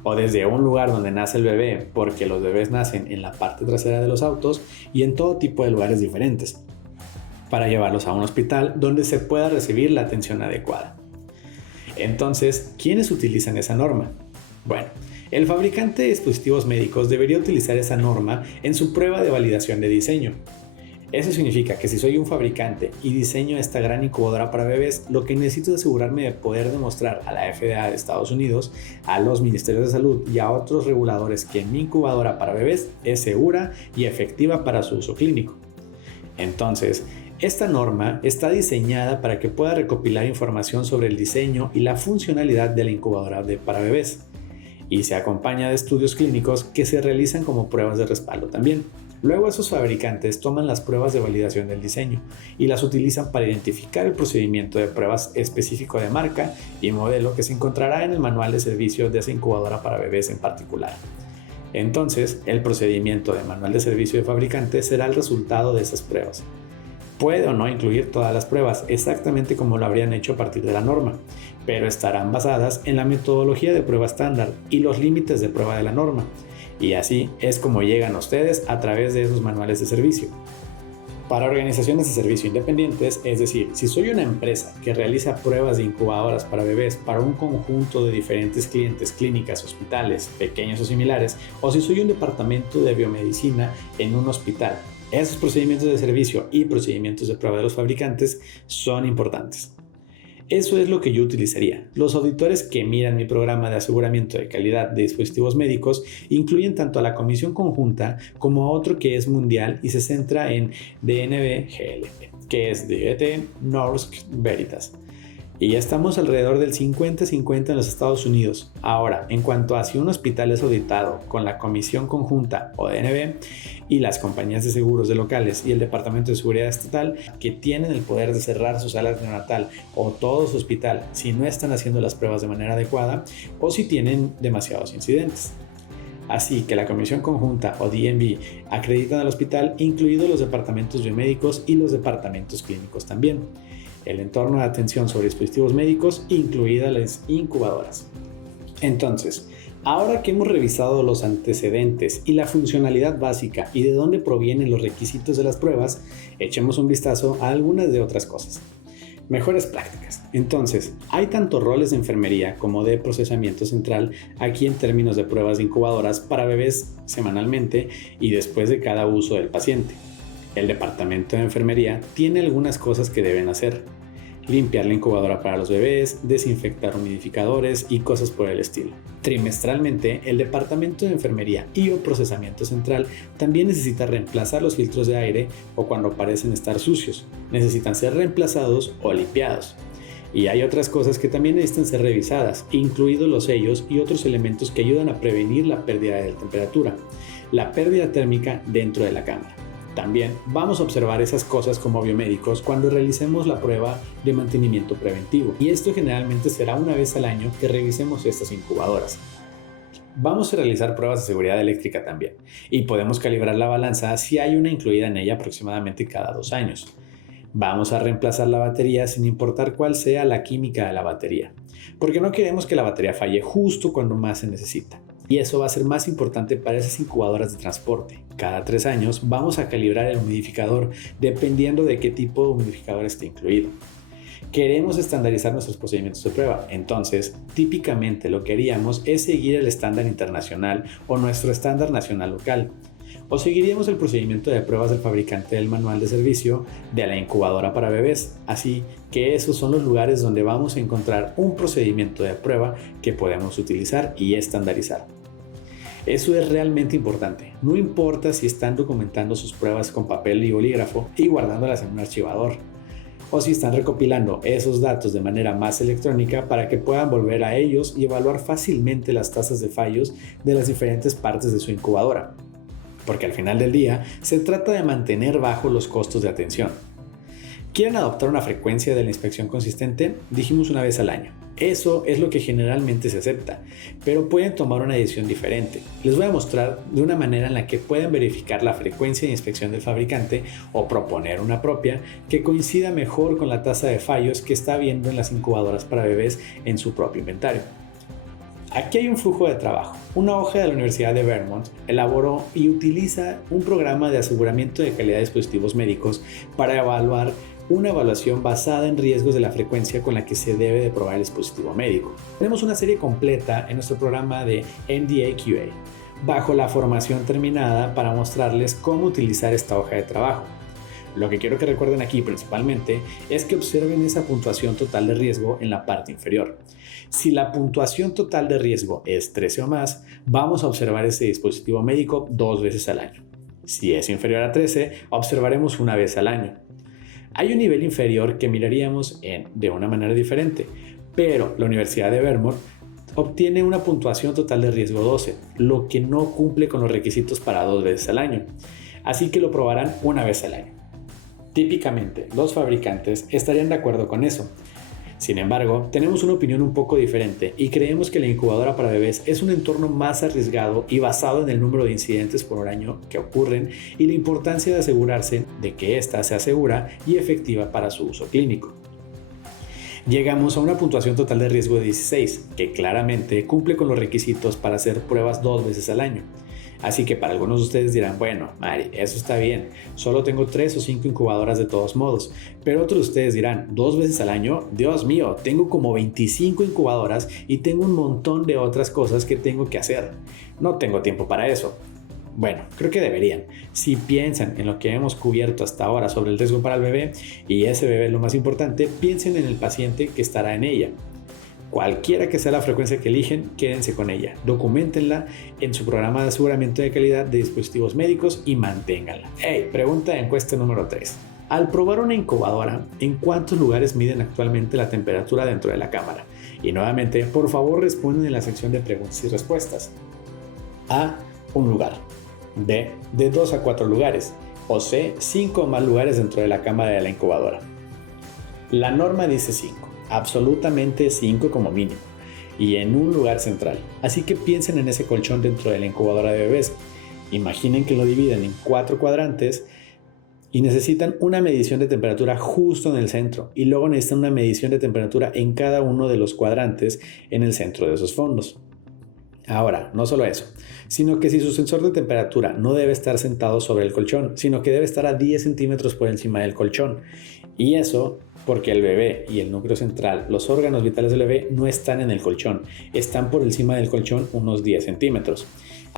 O desde un lugar donde nace el bebé, porque los bebés nacen en la parte trasera de los autos y en todo tipo de lugares diferentes. para llevarlos a un hospital donde se pueda recibir la atención adecuada. Entonces, ¿quiénes utilizan esa norma? Bueno, el fabricante de dispositivos médicos debería utilizar esa norma en su prueba de validación de diseño. Eso significa que si soy un fabricante y diseño esta gran incubadora para bebés, lo que necesito es asegurarme de poder demostrar a la FDA de Estados Unidos, a los ministerios de salud y a otros reguladores que mi incubadora para bebés es segura y efectiva para su uso clínico. Entonces, esta norma está diseñada para que pueda recopilar información sobre el diseño y la funcionalidad de la incubadora para bebés, y se acompaña de estudios clínicos que se realizan como pruebas de respaldo también. Luego esos fabricantes toman las pruebas de validación del diseño y las utilizan para identificar el procedimiento de pruebas específico de marca y modelo que se encontrará en el manual de servicio de esa incubadora para bebés en particular. Entonces, el procedimiento de manual de servicio de fabricante será el resultado de esas pruebas. Puede o no incluir todas las pruebas, exactamente como lo habrían hecho a partir de la norma, pero estarán basadas en la metodología de prueba estándar y los límites de prueba de la norma. Y así es como llegan a ustedes a través de esos manuales de servicio. Para organizaciones de servicio independientes, es decir, si soy una empresa que realiza pruebas de incubadoras para bebés para un conjunto de diferentes clientes, clínicas, hospitales, pequeños o similares, o si soy un departamento de biomedicina en un hospital, esos procedimientos de servicio y procedimientos de prueba de los fabricantes son importantes. Eso es lo que yo utilizaría. Los auditores que miran mi programa de aseguramiento de calidad de dispositivos médicos incluyen tanto a la Comisión Conjunta como a otro que es mundial y se centra en DNV-GL, que es DVT Norsk Veritas. Y ya estamos alrededor del 50-50 en los Estados Unidos. Ahora, en cuanto a si un hospital es auditado con la Comisión Conjunta o DNV y las compañías de seguros de locales y el Departamento de Seguridad Estatal que tienen el poder de cerrar su sala neonatal o todo su hospital si no están haciendo las pruebas de manera adecuada o si tienen demasiados incidentes. Así que la Comisión Conjunta o DNV acreditan al hospital, incluidos los departamentos biomédicos y los departamentos clínicos también. El entorno de atención sobre dispositivos médicos, incluidas las incubadoras. Entonces, ahora que hemos revisado los antecedentes y la funcionalidad básica y de dónde provienen los requisitos de las pruebas, echemos un vistazo a algunas de otras cosas. Mejores prácticas. Entonces, hay tanto roles de enfermería como de procesamiento central aquí en términos de pruebas de incubadoras para bebés semanalmente y después de cada uso del paciente. El departamento de enfermería tiene algunas cosas que deben hacer: limpiar la incubadora para los bebés, desinfectar humidificadores y cosas por el estilo. Trimestralmente, el departamento de enfermería y o procesamiento central también necesita reemplazar los filtros de aire o cuando parecen estar sucios, necesitan ser reemplazados o limpiados. Y hay otras cosas que también necesitan ser revisadas, incluidos los sellos y otros elementos que ayudan a prevenir la pérdida de temperatura, la pérdida térmica dentro de la cámara. También vamos a observar esas cosas como biomédicos cuando realicemos la prueba de mantenimiento preventivo, y esto generalmente será una vez al año que revisemos estas incubadoras. Vamos a realizar pruebas de seguridad eléctrica también, y podemos calibrar la balanza si hay una incluida en ella aproximadamente cada 2 años. Vamos a reemplazar la batería sin importar cuál sea la química de la batería, porque no queremos que la batería falle justo cuando más se necesita. Y eso va a ser más importante para esas incubadoras de transporte. Cada 3 años vamos a calibrar el humidificador dependiendo de qué tipo de humidificador esté incluido. Queremos estandarizar nuestros procedimientos de prueba, entonces típicamente lo que haríamos es seguir el estándar internacional o nuestro estándar nacional local. O seguiríamos el procedimiento de pruebas del fabricante del manual de servicio de la incubadora para bebés. Así que esos son los lugares donde vamos a encontrar un procedimiento de prueba que podemos utilizar y estandarizar. Eso es realmente importante. No importa si están documentando sus pruebas con papel y bolígrafo y guardándolas en un archivador, o si están recopilando esos datos de manera más electrónica para que puedan volver a ellos y evaluar fácilmente las tasas de fallos de las diferentes partes de su incubadora. Porque al final del día se trata de mantener bajos los costos de atención. ¿Quieren adoptar una frecuencia de la inspección consistente? Dijimos una vez al año. Eso es lo que generalmente se acepta, pero pueden tomar una decisión diferente. Les voy a mostrar de una manera en la que pueden verificar la frecuencia de inspección del fabricante o proponer una propia que coincida mejor con la tasa de fallos que está habiendo en las incubadoras para bebés en su propio inventario. Aquí hay un flujo de trabajo. Una hoja de la Universidad de Vermont elaboró y utiliza un programa de aseguramiento de calidad de dispositivos médicos para evaluar una evaluación basada en riesgos de la frecuencia con la que se debe de probar el dispositivo médico. Tenemos una serie completa en nuestro programa de NDAQA, bajo la formación terminada para mostrarles cómo utilizar esta hoja de trabajo. Lo que quiero que recuerden aquí principalmente es que observen esa puntuación total de riesgo en la parte inferior. Si la puntuación total de riesgo es 13 o más, vamos a observar ese dispositivo médico 2 veces al año. Si es inferior a 13, observaremos una vez al año. Hay un nivel inferior que miraríamos de una manera diferente, pero la Universidad de Vermont obtiene una puntuación total de riesgo 12, lo que no cumple con los requisitos para 2 veces al año, así que lo probarán una vez al año. Típicamente, los fabricantes estarían de acuerdo con eso. Sin embargo, tenemos una opinión un poco diferente y creemos que la incubadora para bebés es un entorno más arriesgado y basado en el número de incidentes por año que ocurren y la importancia de asegurarse de que ésta sea segura y efectiva para su uso clínico. Llegamos a una puntuación total de riesgo de 16, que claramente cumple con los requisitos para hacer pruebas 2 veces al año. Así que para algunos de ustedes dirán, bueno, Mari, eso está bien, solo tengo 3 o 5 incubadoras de todos modos. Pero otros de ustedes dirán, 2 veces al año, Dios mío, tengo como 25 incubadoras y tengo un montón de otras cosas que tengo que hacer. No tengo tiempo para eso. Bueno, creo que deberían. Si piensan en lo que hemos cubierto hasta ahora sobre el riesgo para el bebé, y ese bebé es lo más importante, piensen en el paciente que estará en ella. Cualquiera que sea la frecuencia que eligen, quédense con ella, documentenla en su programa de aseguramiento de calidad de dispositivos médicos y manténganla. Pregunta de encuesta número 3. Al probar una incubadora, ¿en cuántos lugares miden actualmente la temperatura dentro de la cámara? Y nuevamente, por favor responden en la sección de preguntas y respuestas. A. Un lugar. B. De 2 a 4 lugares. O C. 5 o más lugares dentro de la cámara de la incubadora. La norma dice 5. Absolutamente 5 como mínimo, y en un lugar central. Así que piensen en ese colchón dentro de la incubadora de bebés. Imaginen que lo dividen en 4 cuadrantes y necesitan una medición de temperatura justo en el centro, y luego necesitan una medición de temperatura en cada uno de los cuadrantes en el centro de esos fondos. Ahora, no solo eso, sino que si su sensor de temperatura no debe estar sentado sobre el colchón, sino que debe estar a 10 centímetros por encima del colchón, y eso porque el bebé y el núcleo central, los órganos vitales del bebé, no están en el colchón, están por encima del colchón unos 10 centímetros.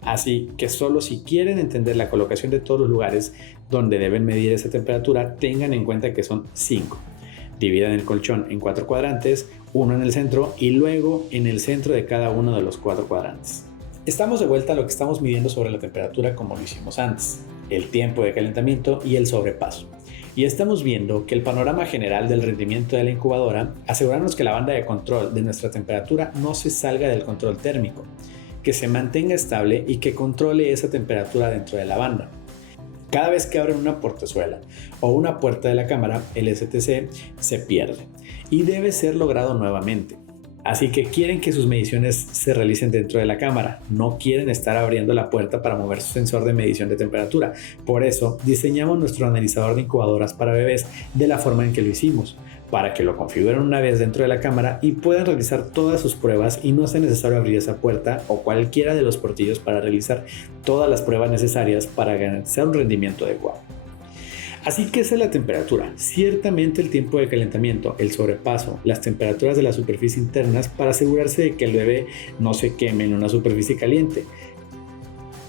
Así que solo si quieren entender la colocación de todos los lugares donde deben medir esa temperatura, tengan en cuenta que son 5. Dividan el colchón en 4 cuadrantes, uno en el centro y luego en el centro de cada uno de los 4 cuadrantes. Estamos de vuelta a lo que estamos midiendo sobre la temperatura como lo hicimos antes, el tiempo de calentamiento y el sobrepaso. Y estamos viendo que el panorama general del rendimiento de la incubadora, asegurarnos que la banda de control de nuestra temperatura no se salga del control térmico, que se mantenga estable y que controle esa temperatura dentro de la banda. Cada vez que abren una portezuela o una puerta de la cámara, el STC se pierde y debe ser logrado nuevamente. Así que quieren que sus mediciones se realicen dentro de la cámara, no quieren estar abriendo la puerta para mover su sensor de medición de temperatura. Por eso diseñamos nuestro analizador de incubadoras para bebés de la forma en que lo hicimos, para que lo configuren una vez dentro de la cámara y puedan realizar todas sus pruebas y no sea necesario abrir esa puerta o cualquiera de los portillos para realizar todas las pruebas necesarias para garantizar un rendimiento adecuado. Así que esa es la temperatura, ciertamente el tiempo de calentamiento, el sobrepaso, las temperaturas de la superficie internas para asegurarse de que el bebé no se queme en una superficie caliente.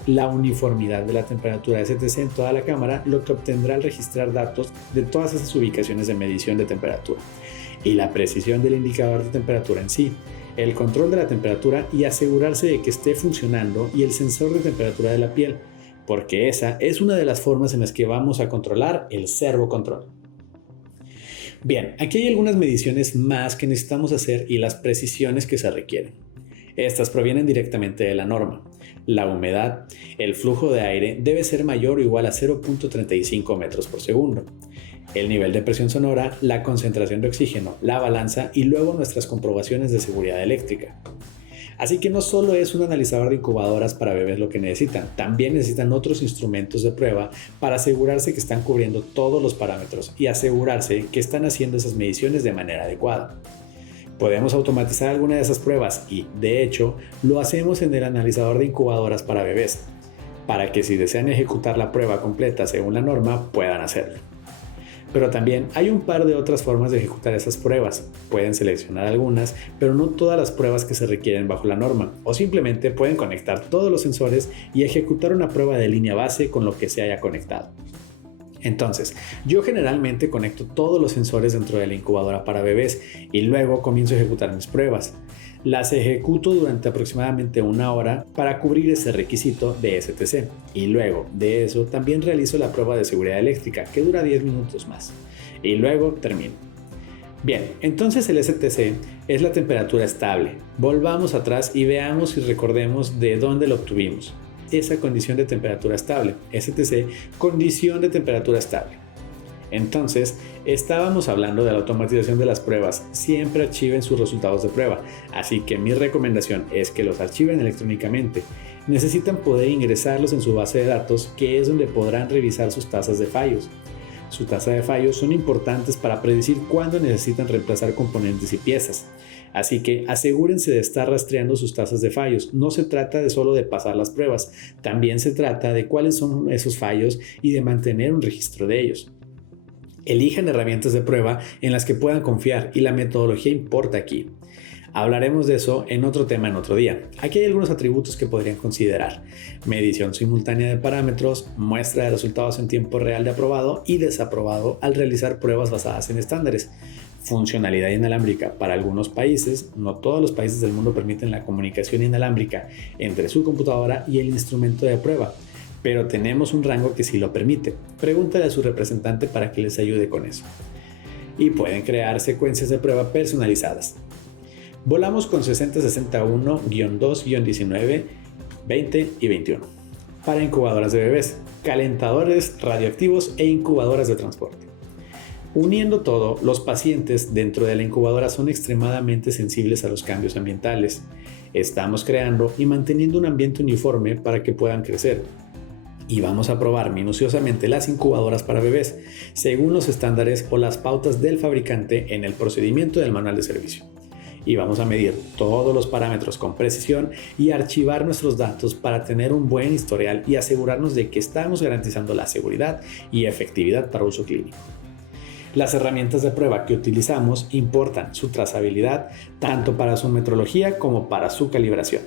La uniformidad de la temperatura STC en toda la cámara, lo que obtendrá al registrar datos de todas esas ubicaciones de medición de temperatura. Y la precisión del indicador de temperatura en sí, el control de la temperatura y asegurarse de que esté funcionando y el sensor de temperatura de la piel, porque esa es una de las formas en las que vamos a controlar el servocontrol. Bien, aquí hay algunas mediciones más que necesitamos hacer y las precisiones que se requieren. Estas provienen directamente de la norma. La humedad, el flujo de aire debe ser mayor o igual a 0.35 metros por segundo. El nivel de presión sonora, la concentración de oxígeno, la balanza y luego nuestras comprobaciones de seguridad eléctrica. Así que no solo es un analizador de incubadoras para bebés lo que necesitan, también necesitan otros instrumentos de prueba para asegurarse que están cubriendo todos los parámetros y asegurarse que están haciendo esas mediciones de manera adecuada. Podemos automatizar alguna de esas pruebas y, de hecho, lo hacemos en el analizador de incubadoras para bebés, para que si desean ejecutar la prueba completa según la norma, puedan hacerlo. Pero también hay un par de otras formas de ejecutar esas pruebas. Pueden seleccionar algunas, pero no todas las pruebas que se requieren bajo la norma, o simplemente pueden conectar todos los sensores y ejecutar una prueba de línea base con lo que se haya conectado. Entonces, yo generalmente conecto todos los sensores dentro de la incubadora para bebés y luego comienzo a ejecutar mis pruebas. Las ejecuto durante aproximadamente 1 hora para cubrir ese requisito de STC y luego de eso también realizo la prueba de seguridad eléctrica que dura 10 minutos más y luego termino. Bien, entonces el STC es la temperatura estable. Volvamos atrás y veamos y recordemos de dónde lo obtuvimos. Esa condición de temperatura estable, STC, condición de temperatura estable. Entonces, estábamos hablando de la automatización de las pruebas. Siempre archiven sus resultados de prueba, así que mi recomendación es que los archiven electrónicamente. Necesitan poder ingresarlos en su base de datos, que es donde podrán revisar sus tasas de fallos. Sus tasas de fallos son importantes para predecir cuándo necesitan reemplazar componentes y piezas. Así que asegúrense de estar rastreando sus tasas de fallos. No se trata de solo de pasar las pruebas, también se trata de cuáles son esos fallos y de mantener un registro de ellos. Elijan herramientas de prueba en las que puedan confiar y la metodología importa aquí. Hablaremos de eso en otro tema en otro día. Aquí hay algunos atributos que podrían considerar: medición simultánea de parámetros, muestra de resultados en tiempo real de aprobado y desaprobado al realizar pruebas basadas en estándares, funcionalidad inalámbrica para algunos países. No todos los países del mundo permiten la comunicación inalámbrica entre su computadora y el instrumento de prueba, pero tenemos un rango que sí lo permite. Pregúntale a su representante para que les ayude con eso. Y pueden crear secuencias de prueba personalizadas. Volamos con 6061-2-19, 20 y 21 para incubadoras de bebés, calentadores radioactivos e incubadoras de transporte. Uniendo todo, los pacientes dentro de la incubadora son extremadamente sensibles a los cambios ambientales. Estamos creando y manteniendo un ambiente uniforme para que puedan crecer. Y vamos a probar minuciosamente las incubadoras para bebés, según los estándares o las pautas del fabricante en el procedimiento del manual de servicio. Y vamos a medir todos los parámetros con precisión y archivar nuestros datos para tener un buen historial y asegurarnos de que estamos garantizando la seguridad y efectividad para uso clínico. Las herramientas de prueba que utilizamos importan su trazabilidad tanto para su metrología como para su calibración.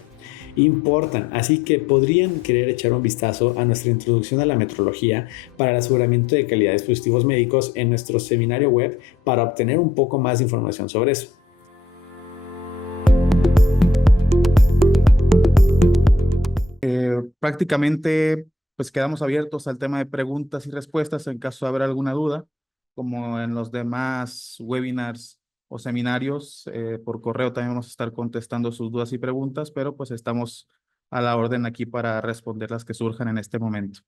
Importan, así que podrían querer echar un vistazo a nuestra introducción a la metrología para el aseguramiento de calidad de dispositivos médicos en nuestro seminario web para obtener un poco más de información sobre eso. Prácticamente pues quedamos abiertos al tema de preguntas y respuestas en caso de haber alguna duda, como en los demás webinars o seminarios. Por correo también vamos a estar contestando sus dudas y preguntas, pero pues estamos a la orden aquí para responder las que surjan en este momento.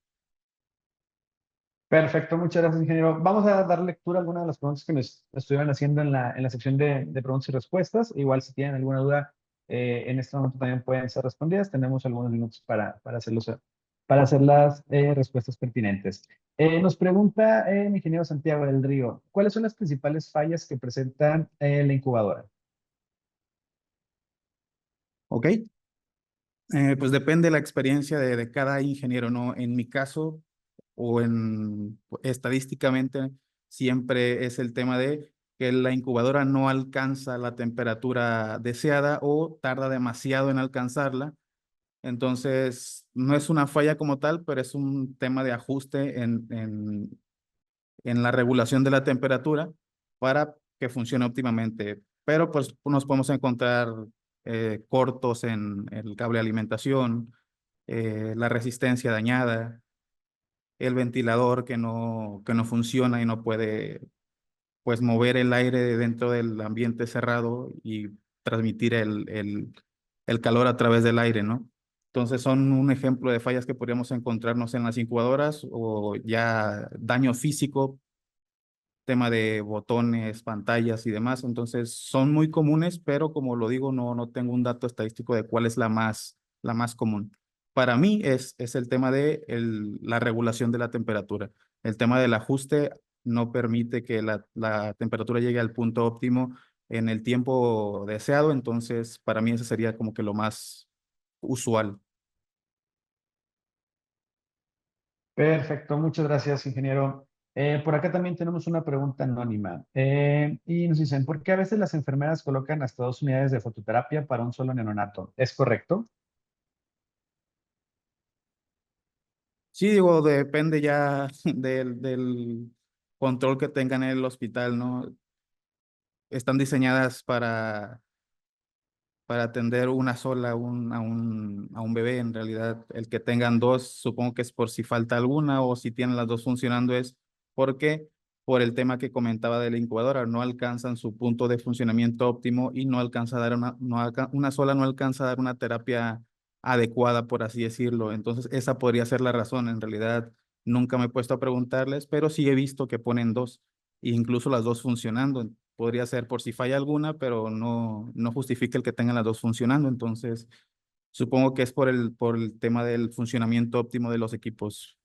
Perfecto, muchas gracias, ingeniero. Vamos a dar lectura a algunas de las preguntas que nos estuvieron haciendo en la sección de preguntas y respuestas. Igual si tienen alguna duda, en este momento también pueden ser respondidas. Tenemos algunos minutos para hacer las respuestas pertinentes. Nos pregunta mi ingeniero Santiago del Río, ¿cuáles son las principales fallas que presenta la incubadora? ¿Ok? Pues depende de la experiencia de cada ingeniero, ¿no? En mi caso, o estadísticamente, siempre es el tema de que la incubadora no alcanza la temperatura deseada o tarda demasiado en alcanzarla. Entonces, no es una falla como tal, pero es un tema de ajuste en la regulación de la temperatura para que funcione óptimamente. Pero pues nos podemos encontrar cortos en el cable de alimentación, la resistencia dañada, el ventilador que no funciona y no puede pues mover el aire dentro del ambiente cerrado y transmitir el calor a través del aire, ¿no? Entonces son un ejemplo de fallas que podríamos encontrarnos en las incubadoras, o ya daño físico, tema de botones, pantallas y demás. Entonces son muy comunes, pero como lo digo, no tengo un dato estadístico de cuál es la más común. Para mí es el tema de la regulación de la temperatura. El tema del ajuste no permite que la temperatura llegue al punto óptimo en el tiempo deseado. Entonces, para mí ese sería como que lo más usual. Perfecto, muchas gracias, ingeniero. Por acá también tenemos una pregunta anónima. Y nos dicen, ¿por qué a veces las enfermeras colocan hasta 2 unidades de fototerapia para un solo neonato? ¿Es correcto? Sí, digo, depende ya del control que tengan en el hospital, ¿no? Están diseñadas para atender una sola a un bebé. En realidad, el que tengan dos, supongo que es por si falta alguna o si tienen las dos funcionando es porque por el tema que comentaba de la incubadora, no alcanzan su punto de funcionamiento óptimo y no alcanza a dar una sola no alcanza a dar una terapia adecuada, por así decirlo. Entonces, esa podría ser la razón. En realidad, nunca me he puesto a preguntarles, pero sí he visto que ponen dos, e incluso las dos funcionando. Podría ser por si falla alguna, pero no justifica el que tengan las dos funcionando. Entonces, supongo que es por el tema del funcionamiento óptimo de los equipos.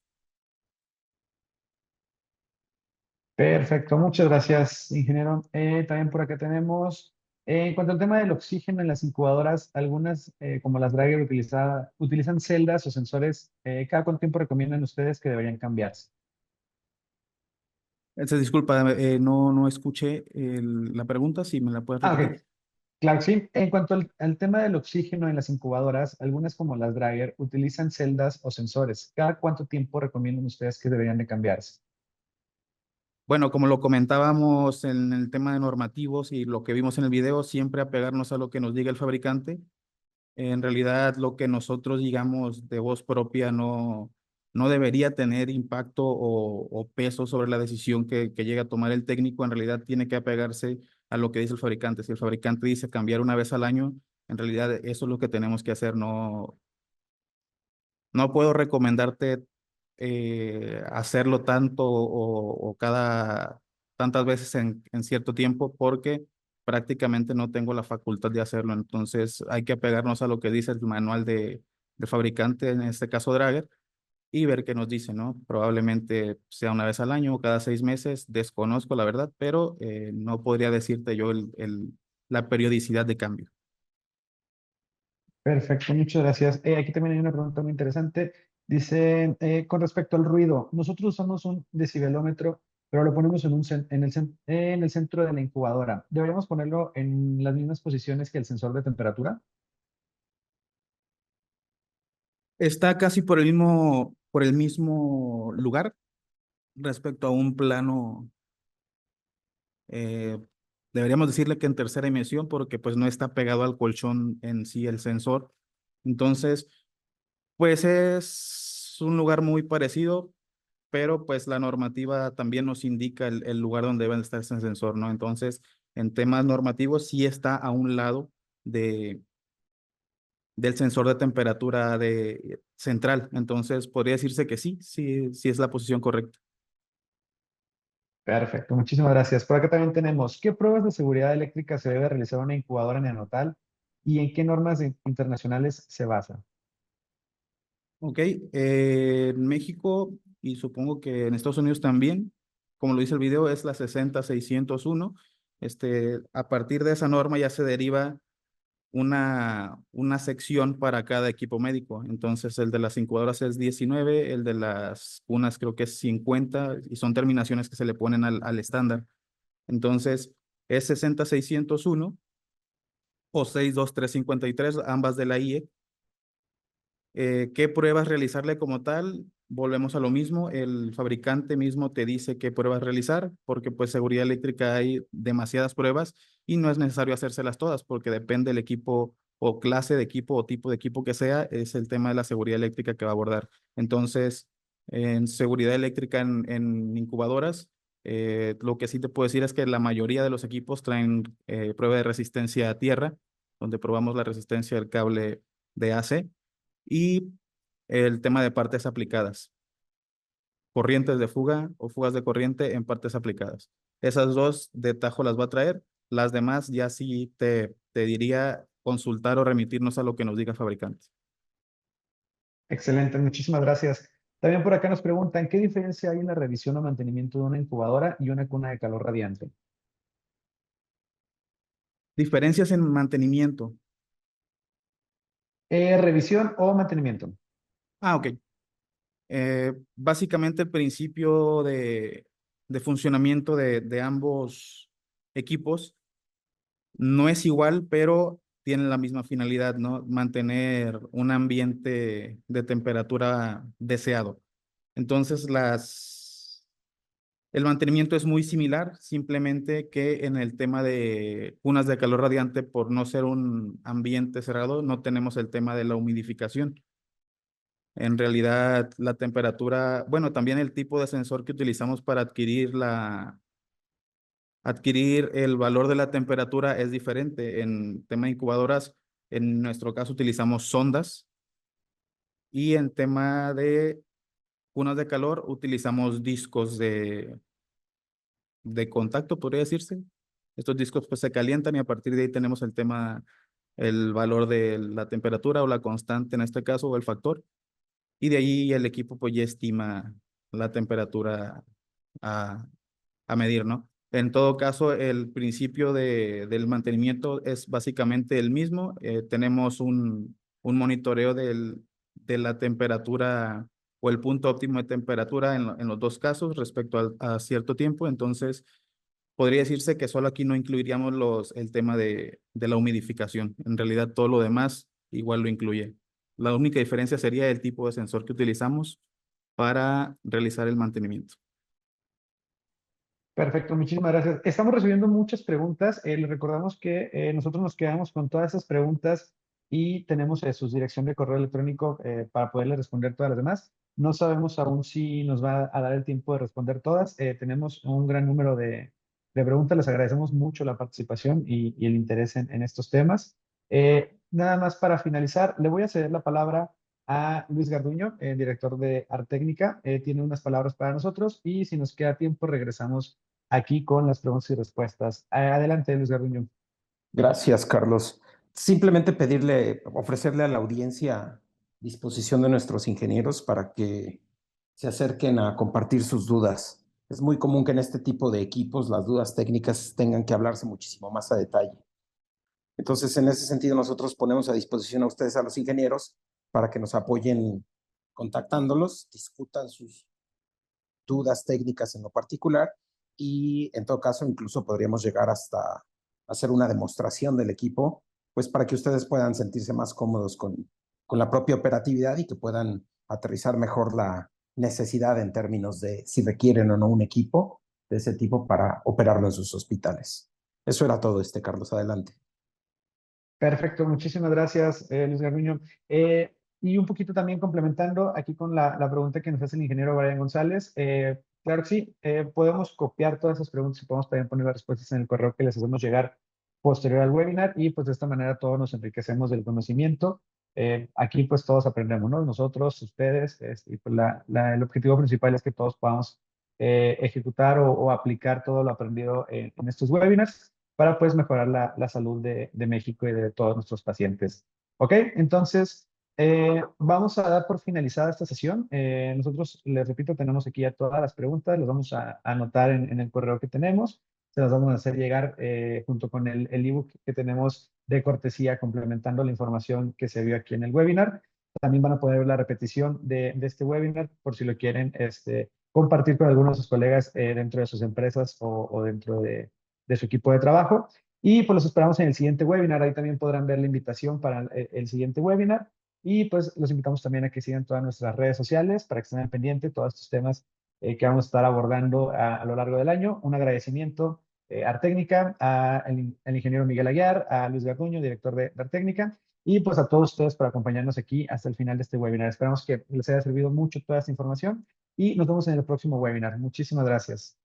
Perfecto, muchas gracias, ingeniero. También por acá tenemos, en cuanto al tema del oxígeno en las incubadoras, algunas, como las Drager, utilizan celdas o sensores. ¿Cada cuánto tiempo recomiendan ustedes que deberían cambiarse? Disculpa, no escuché la pregunta, si me la puedes Ah, repetir. ok. Claro que sí. En cuanto al tema del oxígeno en las incubadoras, algunas como las Drager utilizan celdas o sensores. ¿Cada cuánto tiempo recomiendan ustedes que deberían de cambiarse? Bueno, como lo comentábamos en el tema de normativos y lo que vimos en el video, siempre apegarnos a lo que nos diga el fabricante. En realidad, lo que nosotros digamos de voz propia no debería tener impacto o peso sobre la decisión que llegue a tomar el técnico. En realidad, tiene que apegarse a lo que dice el fabricante. Si el fabricante dice cambiar una vez al año, en realidad eso es lo que tenemos que hacer. No puedo recomendarte hacerlo tanto o tantas veces en cierto tiempo porque prácticamente no tengo la facultad de hacerlo. Entonces hay que apegarnos a lo que dice el manual de fabricante, en este caso Drager, y ver qué nos dice, ¿no? Probablemente sea una vez al año o cada 6 meses, desconozco la verdad, pero no podría decirte yo la periodicidad de cambio. Perfecto, muchas gracias. Aquí también hay una pregunta muy interesante. Dice, con respecto al ruido, nosotros usamos un decibelómetro, pero lo ponemos en el centro de la incubadora. ¿Deberíamos ponerlo en las mismas posiciones que el sensor de temperatura? Está casi por el mismo lugar respecto a un plano, eh, deberíamos decirle que en tercera dimensión porque pues no está pegado al colchón en sí el sensor. Entonces, pues es un lugar muy parecido, pero pues la normativa también nos indica el lugar donde debe estar ese sensor, ¿no? Entonces, en temas normativos sí está a un lado de, del sensor de temperatura central. Entonces, podría decirse que sí es la posición correcta. Perfecto, muchísimas gracias. Por acá también tenemos, ¿qué pruebas de seguridad eléctrica se debe realizar en una incubadora neonatal y en qué normas internacionales se basa? Ok, en México y supongo que en Estados Unidos también, como lo dice el video, es la 60601. A partir de esa norma ya se deriva una sección para cada equipo médico. Entonces, el de las incubadoras es 19, el de las cunas creo que es 50 y son terminaciones que se le ponen al estándar. Entonces, es 60601 o 62353, ambas de la IE. ¿Qué pruebas realizarle como tal? Volvemos a lo mismo, el fabricante mismo te dice qué pruebas realizar, porque pues seguridad eléctrica hay demasiadas pruebas y no es necesario hacérselas todas, porque depende del equipo o clase de equipo o tipo de equipo que sea, es el tema de la seguridad eléctrica que va a abordar. Entonces, en seguridad eléctrica en incubadoras, lo que sí te puedo decir es que la mayoría de los equipos traen prueba de resistencia a tierra, donde probamos la resistencia del cable de AC y el tema de partes aplicadas, corrientes de fuga o fugas de corriente en partes aplicadas. Esas dos de tajo las va a traer, las demás ya sí te diría consultar o remitirnos a lo que nos diga el fabricante. Excelente, muchísimas gracias. También por acá nos preguntan, ¿qué diferencia hay en la revisión o mantenimiento de una incubadora y una cuna de calor radiante? Diferencias en mantenimiento. Revisión o mantenimiento. Ok. Básicamente el principio de funcionamiento de ambos equipos no es igual, pero tienen la misma finalidad, ¿no? Mantener un ambiente de temperatura deseado. Entonces, el mantenimiento es muy similar, simplemente que en el tema de cunas de calor radiante, por no ser un ambiente cerrado, no tenemos el tema de la humidificación. En realidad, la temperatura, bueno, también el tipo de sensor que utilizamos para adquirir el valor de la temperatura es diferente. En tema de incubadoras, en nuestro caso utilizamos sondas y en tema de cunas de calor utilizamos discos de contacto, podría decirse. Estos discos pues se calientan y a partir de ahí tenemos el tema, el valor de la temperatura o la constante en este caso o el factor. Y de ahí el equipo pues ya estima la temperatura a, a medir, ¿no? En todo caso, el principio del mantenimiento es básicamente el mismo. Tenemos un monitoreo de la temperatura o el punto óptimo de temperatura en los dos casos respecto a cierto tiempo. Entonces, podría decirse que solo aquí no incluiríamos el tema de la humidificación. En realidad, todo lo demás igual lo incluye. La única diferencia sería el tipo de sensor que utilizamos para realizar el mantenimiento. Perfecto, muchísimas gracias. Estamos recibiendo muchas preguntas. Les recordamos que nosotros nos quedamos con todas esas preguntas y tenemos su dirección de correo electrónico para poderles responder todas las demás. No sabemos aún si nos va a dar el tiempo de responder todas. Tenemos un gran número de preguntas. Les agradecemos mucho la participación y el interés en estos temas. Nada más para finalizar, le voy a ceder la palabra a Luis Garduño, director de Artécnica. Tiene unas palabras para nosotros y si nos queda tiempo regresamos aquí con las preguntas y respuestas. Adelante, Luis Garduño. Gracias, Carlos. Simplemente ofrecerle a la audiencia disposición de nuestros ingenieros para que se acerquen a compartir sus dudas. Es muy común que en este tipo de equipos las dudas técnicas tengan que hablarse muchísimo más a detalle. Entonces, en ese sentido, nosotros ponemos a disposición a ustedes, a los ingenieros, para que nos apoyen contactándolos, discutan sus dudas técnicas en lo particular y en todo caso incluso podríamos llegar hasta hacer una demostración del equipo, pues para que ustedes puedan sentirse más cómodos con la propia operatividad y que puedan aterrizar mejor la necesidad en términos de si requieren o no un equipo de ese tipo para operarlo en sus hospitales. Eso era todo, Carlos, adelante. Perfecto, muchísimas gracias, Luis Garduño. Y un poquito también complementando aquí con la pregunta que nos hace el ingeniero Brian González. Claro que sí, podemos copiar todas esas preguntas y podemos también poner las respuestas en el correo que les hacemos llegar posterior al webinar y pues de esta manera todos nos enriquecemos del conocimiento. Aquí pues todos aprendemos, ¿no? Nosotros, ustedes, y pues el objetivo principal es que todos podamos ejecutar o aplicar todo lo aprendido en estos webinars para pues mejorar la salud de México y de todos nuestros pacientes. ¿Ok? Entonces, vamos a dar por finalizada esta sesión. Nosotros, les repito, tenemos aquí ya todas las preguntas, las vamos a anotar en el correo que tenemos. Se las vamos a hacer llegar junto con el ebook que tenemos de cortesía complementando la información que se vio aquí en el webinar. También van a poder ver la repetición de este webinar por si lo quieren compartir con algunos de sus colegas dentro de sus empresas o dentro de su equipo de trabajo. Y pues los esperamos en el siguiente webinar. Ahí también podrán ver la invitación para el siguiente webinar. Y pues los invitamos también a que sigan todas nuestras redes sociales para que estén al pendiente de todos estos temas que vamos a estar abordando a lo largo del año. Un agradecimiento a Artécnica, al ingeniero Miguel Aguiar, a Luis Garduño, director de Artécnica, y pues a todos ustedes por acompañarnos aquí hasta el final de este webinar. Esperamos que les haya servido mucho toda esta información y nos vemos en el próximo webinar. Muchísimas gracias.